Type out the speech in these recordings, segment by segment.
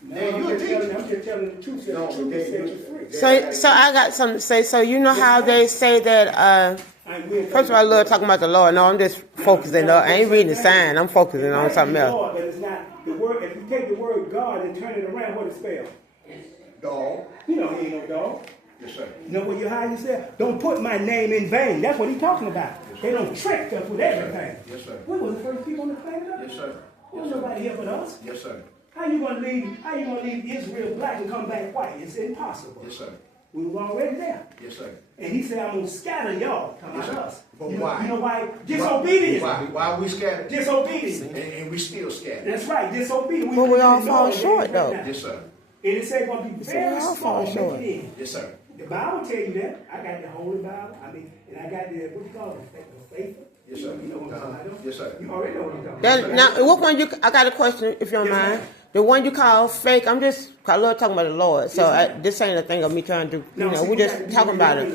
I'm just telling the truth. The truth will set you free. So I got something to say. So you know how they say that. First of all, I love talking about the Lord. No, I'm just focusing. I ain't reading the sign. I'm focusing on something else. Lord, but it's not the word. If you take the word God and turn it around, what it spells? Dog. You know he ain't no dog. Yes, sir. You know what you hide yourself? Don't put my name in vain. That's what he's talking about. Yes, they don't trick us with everything. Yes, sir. We was the first people on the planet Earth. Yes, sir. There was nobody here but us. Yes, sir. How you gonna leave Israel black and come back white? It's impossible. Yes, sir. We were already there. Yes, sir. And he said, I'm gonna scatter y'all. Come Yes, out sir. us. But You why? know why? Disobedience. Why are we scattered? Disobedience. And we still scattered. That's right, disobedience. But we all didn't fall know it. short, though. Yes, sir. And it said gonna be very we all small, fall make short. it in. Yes, sir. The Bible tell you that. I got the Holy Bible. And I got the, what you call it? The faithful. Yes, sir. You know what I'm talking about? Yes, sir. You already know what I'm talking about. Now, what one I got a question, if you don't Yes, mind. ma'am. The one you call fake, I love talking about the Lord. So this ain't a thing of me trying to, we just talking about it.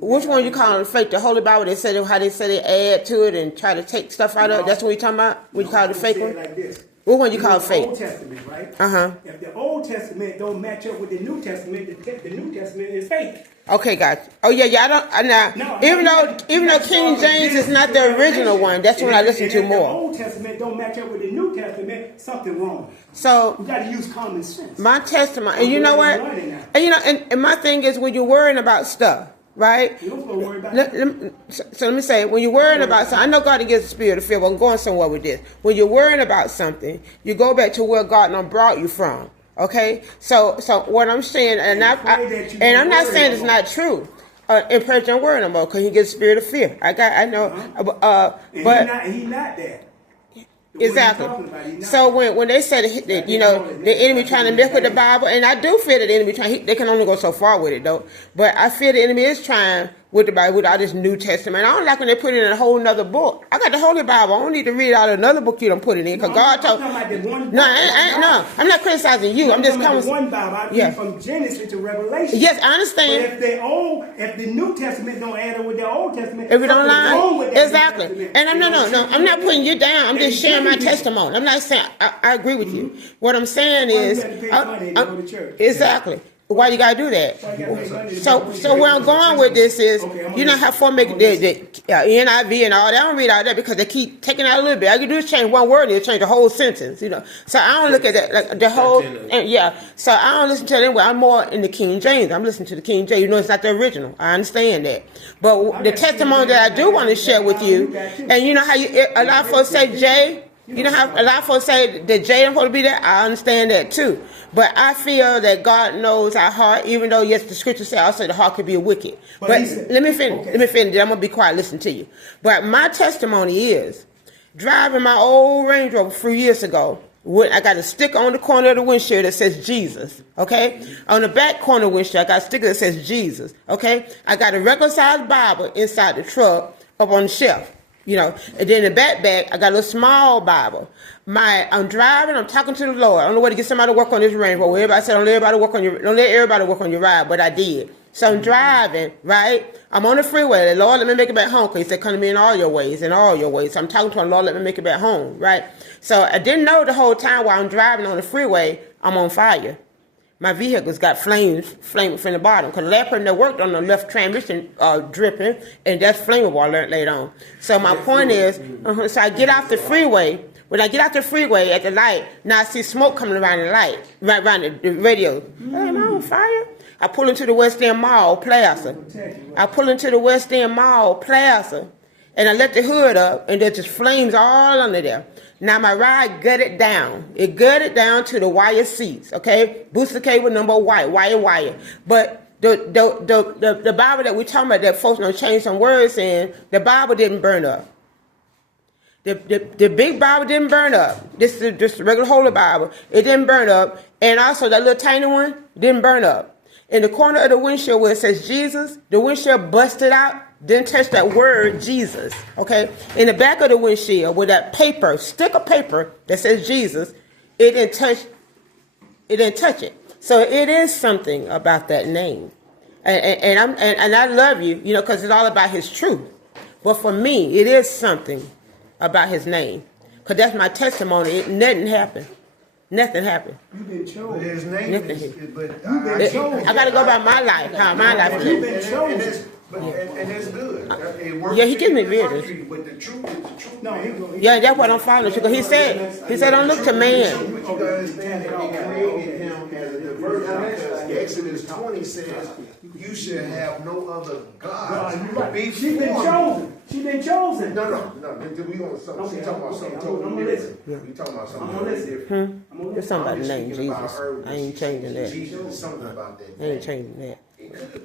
Which one you calling fake? The Holy Bible, they said how they say they add to it and try to take stuff out of it. That's what we talking about? What you call the fake one? Like this. What one you call The fake? Old Testament, right? Uh-huh. If the Old Testament don't match up with the New Testament, the New Testament is fake. Okay, gotcha. Oh yeah, even though King James is not the original one, that's when I listen to If the more. Old Testament don't match up with the New Testament, something wrong. So You got to use common sense. my testimony, and you know what? And my thing is when you're worrying about stuff, right? You don't supposed to worry about it. So let me say, when you're worrying about something, I know God gives the spirit of fear, but I'm going somewhere with this. When you're worrying about something, you go back to where God done brought you from. Okay? So what I'm saying, and I'm not saying it's not true. Encourage don't worry no more, because he gives the spirit of fear. I know. And But he not that. exactly. So when they said that, the enemy trying to mess with the Bible, and I do fear that the enemy trying. They can only go so far with it though. But I fear the enemy is trying with the Bible, with all this New Testament. I don't like when they put it in a whole nother book. I got the Holy Bible. I don't need to read out another book you don't put it in, because God told. No, I'm not criticizing you. I'm just coming. One Bible. I read from Genesis to Revelation. Yes, I understand. But if the New Testament don't add up with the Old Testament, if it don't wrong line, with that exactly. New Testament. And I'm not putting you down. I'm just sharing my testimony. I'm not saying I agree with you. What I'm saying is, exactly. Why you gotta do that? So where I'm going with this is, you know how for make the NIV and all that. I don't read all that because they keep taking out a little bit. All you do is change one word and you change the whole sentence. So I don't look at that like the whole. So I don't listen to it anyway. I'm more in the King James. I'm listening to the King James. It's not the original. I understand that. But the testimony that I do want to share with you, and you know how a lot of folks say Jay. You know how a lot of folks say that Jay don't supposed to be there? I understand that too. But I feel that God knows our heart, even though, yes, the scripture says also the heart could be wicked. But let me finish. Okay. Let me finish. I'm going to be quiet, listen to you. But my testimony is, driving my old Range Rover a few years ago, I got a sticker on the corner of the windshield that says Jesus, okay? On the back corner of the windshield, I got a sticker that says Jesus, okay? I got a regular sized Bible inside the truck up on the shelf. And then in the backpack, I got a little small Bible. I'm driving, I'm talking to the Lord. I don't know where to get somebody to work on this Range Rover. Everybody said, don't let everybody work on your ride, but I did. So I'm driving, right? I'm on the freeway. The Lord, let me make it back home, because he said, come to me in all your ways. So I'm talking to him, Lord, let me make it back home, right? So I didn't know the whole time while I'm driving on the freeway, I'm on fire. My vehicle's got flaming from the bottom, because the last person that worked on the left transmission dripping, and that's flammable, I learned later on. So my point is, so I get off the freeway. When I get out the freeway at the light, now I see smoke coming around the light, right around the radio. Hey, am I on fire? I pull into the West End Mall Plaza. And I let the hood up, and there's just flames all under there. Now my ride gutted down. It gutted down to the wire seats, okay? Booster cable number wire. But the Bible that we're talking about, that folks don't change some words in, the Bible didn't burn up. The big Bible didn't burn up. This is just the regular Holy Bible. It didn't burn up. And also that little tiny one didn't burn up. In the corner of the windshield where it says Jesus, the windshield busted out. Didn't touch that word Jesus, okay? In the back of the windshield with that stick of paper that says Jesus, it didn't touch it. So it is something about that name. And I love you, because it's all about his truth. But for me, it is something about his name. Because that's my testimony. Nothing happened. Nothing happened. You've been But chosen. his name Nothing. is, but I gotta go by my life, how my life You've is. been chosen. and that's good. It works Yeah, he gives me in the visions. country, but the truth is the truth. No, man. Yeah, that's what I'm following. Because he said, don't look to man. But you gotta understand that he created him as a diverse, because Exodus 20 says, you should have no other gods before She's been me." chosen. She's been chosen. No. We on something. Okay, She talking about okay, something I'm totally gonna different. listen. We talking about I'm something gonna totally listen. different. There's something about the name Speaking about Jesus. her, I ain't changing that. Jesus is something about that. I ain't changing that.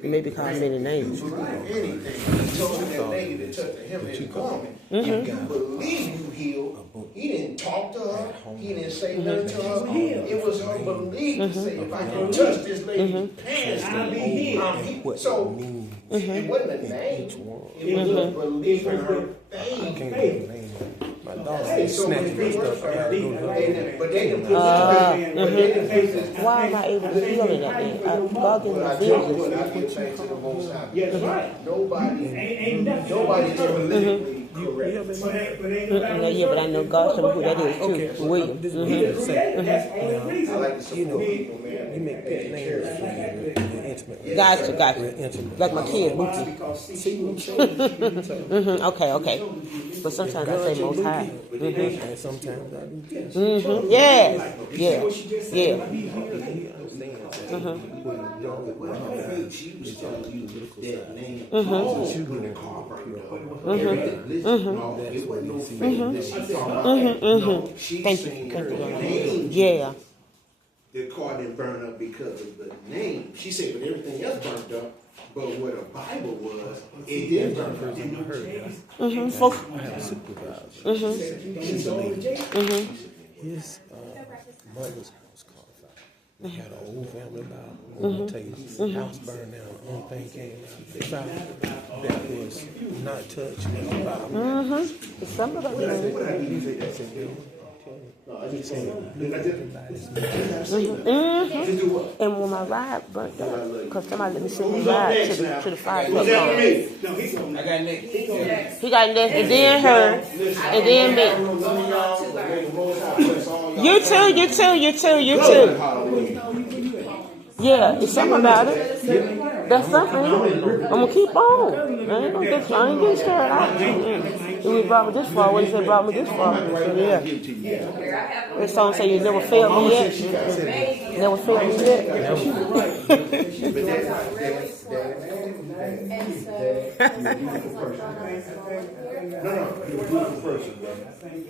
You may be calling many names. Anything. He told him that negative touch him and his garment. If you believe you healed, he didn't talk to her. He didn't say nothing to her. It was her belief to say, if I can touch this lady's pants, I'll be healed. So it wasn't a name. It was a belief in her faith. My dog Hey, so snatched when my it stuff. works for I her, had to go to the but they can put Why am I able to feel in that thing? God gave me I tell you visions. what, I give thanks to the Most High. Yes, right. Nobody, Ain't nothing. nobody's politically correct. Yeah, but I know God told me who that is too. William. That's the only reason. I like to support people, man. You make pet names for you, intimate. Gotcha. Real intimate. Like my kid, Mookie. Because see, she was chosen. Okay. But sometimes I say most high. And sometimes I do this. Yeah. She was telling you that name. She wouldn't call her though. It wasn't no fake that she talking about. No, she seen her name. Yeah. The car didn't burn up because of the name. She said, but everything else burned up. But what a Bible was, it did burn up. I have a supervisor. His mother's house caught fire. They had an old family Bible. I'm gonna tell you, the house burned down. The only thing came out the Bible that was not touched was the Bible. Some of them. And when my ride burnt up, because somebody let me send the ride to the fire truck. No, he's on. He got next, and then her, and then me. You too. Yeah, it's something about it. That's something. I'm gonna keep on. I ain't getting scared. If we brought me this far, what if they brought me this far? So, yeah. This song say you never failed me yet. Never failed me yet.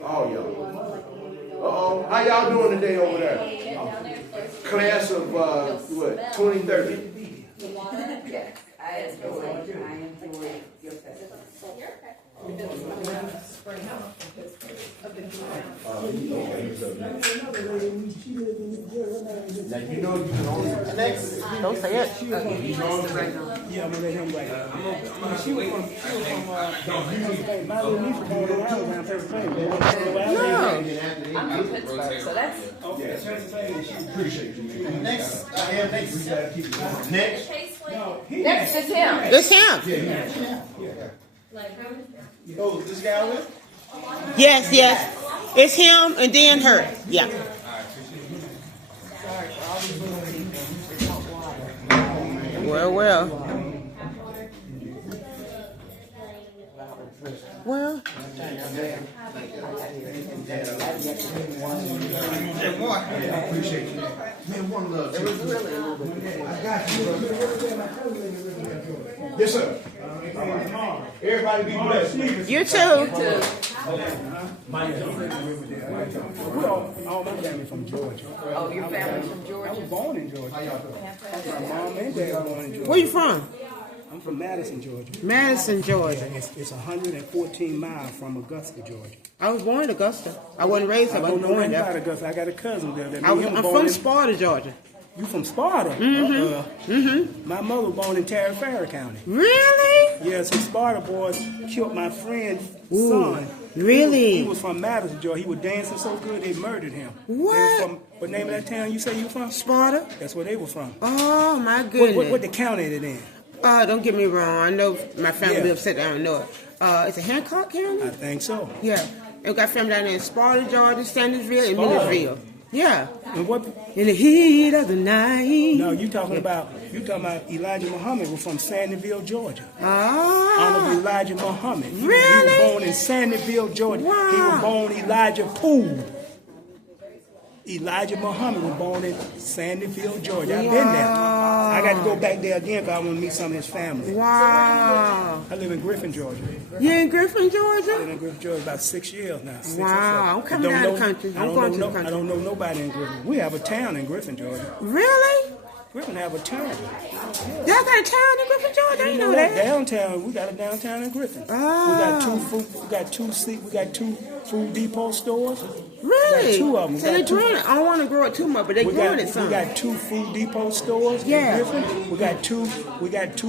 All y'all. How y'all doing today over there? Class of what? 2030. Yes, I enjoy your festival. Now you know you can only Don't say it. Yeah, I'm gonna let him write. She was from my little niece was born in Alabama, Pennsylvania. I'm from Pittsburgh, so that's Okay, that's Pennsylvania. She appreciate you, man. next next is him. It's him. Oh, this guy over there? Yes. It's him and then her. Yeah. Well. Well. Appreciate you. Man, one love. I got you. Yes, sir. Everybody be blessed. You too. All my family from Georgia. Oh, your family's from I Georgia? was born in Georgia. My mom and dad were born in Georgia. Where you from? I'm from Madison, Georgia. Madison, Georgia. It's 114 miles from Augusta, Georgia. I was born in Augusta. I wasn't raised there, I but I was don't know born anything about there. Augusta. I got a cousin there. I'm from Sparta, Georgia. You from Sparta? My mother was born in Tarrant County. Really? Yeah, some Sparta boys killed my friend's son. Really? He was from Madison, Georgia. He was dancing so good they murdered him. What? They were from, what name of that town you say you from? Sparta? That's where they were from. Oh my goodness. What the county it in? Don't get me wrong. I know my family Yeah. be upset. I don't know it. It's a Hancock County? I think so. Yeah. We got family down there in Sparta, Georgia, Sandersville, and Sparta? Millersville. Yeah. And what? In the heat of the night. No, you talking about Elijah Muhammad was from Sandyville, Georgia. Ah. Honorable Elijah Muhammad. He Really? was born in Sandyville, Georgia. Wow. He was born Elijah Poole. Elijah Muhammad was born in Sandyville, Georgia. I've been there. I got to go back there again because I want to meet some of his family. Wow. I live in Griffin, Georgia. You in Griffin, I live Georgia? in Griffin, Georgia about 6 years now. 6 or Wow. 7. I'm coming down the country. I'm going to the I country. don't know nobody in Griffin. We have a town in Griffin, Georgia. Really? Griffin have a town. Y'all got a town in Griffin, Georgia? I didn't know that. Downtown, we got a downtown in Griffin. Ah. We got two food depot stores. Really? We got 2 of them. So they're growing it. I don't want to grow it too much, but they're growing it some. We got 2 food depot stores Yeah. in Griffin. We got two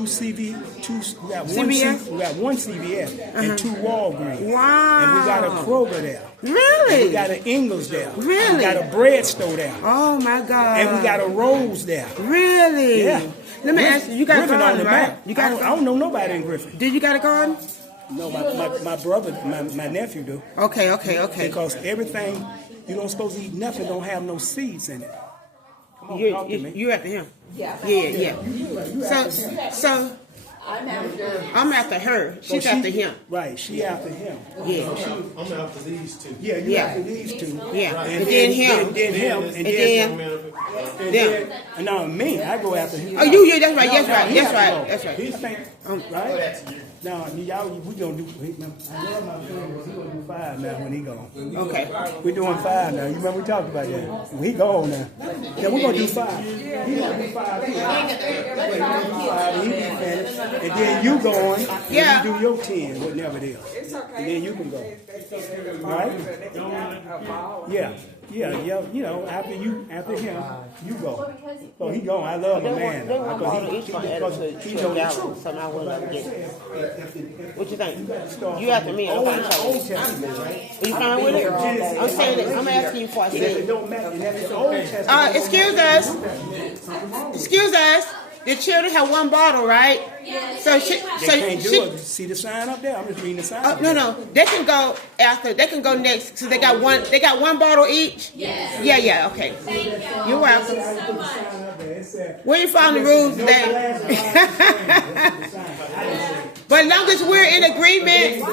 CVS? We got one CVS and 2 Walgreens. Wow. And we got a Kroger there. Really? We got an Ingles there. Really? We got a bread store there. Oh my God. And we got a Rose there. Really? Yeah. Let me ask you. You got a Griffin on garden, the right? map. You got I don't know nobody in Griffin. Did you got a garden? No, my brother, my nephew do. Okay. Because everything, you don't supposed to eat nothing don't have no seeds in it. Come on, talk to me. You're after him. Yeah. Yeah. So I'm after her. She's after him. Right, she after him. Yeah. I'm after these 2. Yeah, you after these 2. Yeah. And then him. Then him. And then And now me, I go after him. Oh, you. That's right. No, That's right. he That's have to right. go. That's right. I think, right? Now, y'all, we gonna do. I love my friend. We gonna do 5 now when he gone. Okay. We're doing 5 now. You remember we talked about that? When he gone now. Yeah, we're gonna do 5. He gonna do 5 too. We're gonna do 5 and he be finished. And then you going. Yeah. You do your 10, whatever it is. And then you can go. Right? Yeah. You know, after him, you go. So he gone. I love a man. Because he knows the truth. Something I will never get. What you think? You after me? I'm Old fine. Testament, right? You fine with it? I'm saying it. I'm asking you for a It second. don't matter. And that's the Old Testament. Excuse us. The children have 1 bottle, right? So They can't do it. See the sign up there? I'm just reading the sign. up there. No. They can go after. They can go next. So they got one. They got 1 bottle each. Yeah. Yeah. Okay. You're welcome. We ain't following the rules today. But as long as we're in agreement,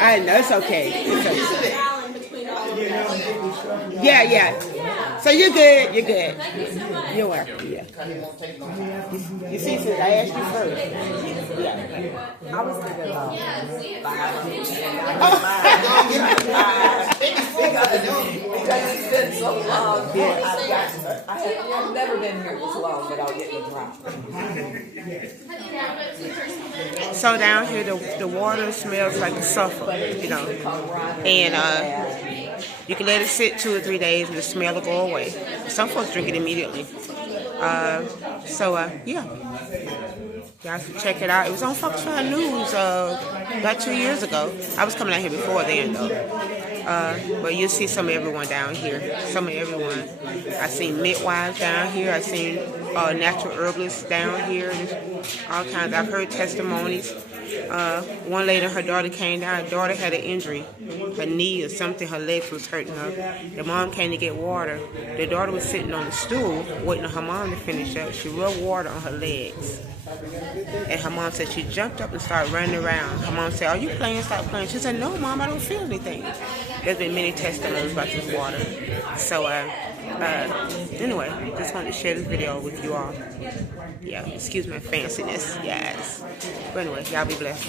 I know it's okay. It's okay. Yeah. So you're good. You're good. You're welcome. Yeah. You see, since I asked you first. Yeah. I was thinking about because it's been so long. I've never been here this long without getting a drop. So down here, the water smells like sulfur, and you can let it sit 2 or 3 days, and the smell will go away. Some folks drink it immediately. Yeah. Y'all should check it out. It was on Fox 5 News about 2 years ago. I was coming out here before then, though. But you'll see some of everyone down here. Some of everyone. I seen midwives down here. I seen natural herbalists down here. There's all kinds. I've heard testimonies. One lady, her daughter came down. Her daughter had an injury, her knee or something. Her legs was hurting her. The mom came to get water. The daughter was sitting on the stool waiting on her mom to finish up. She rubbed water on her legs. And her mom said she jumped up and started running around. Her mom said, "Are you playing? Stop playing." She said, "No, Mom, I don't feel anything." There's been many testimonies about this water. So, anyway, just wanted to share this video with you all. Yeah, excuse my fanciness, yes. But anyway, y'all be blessed.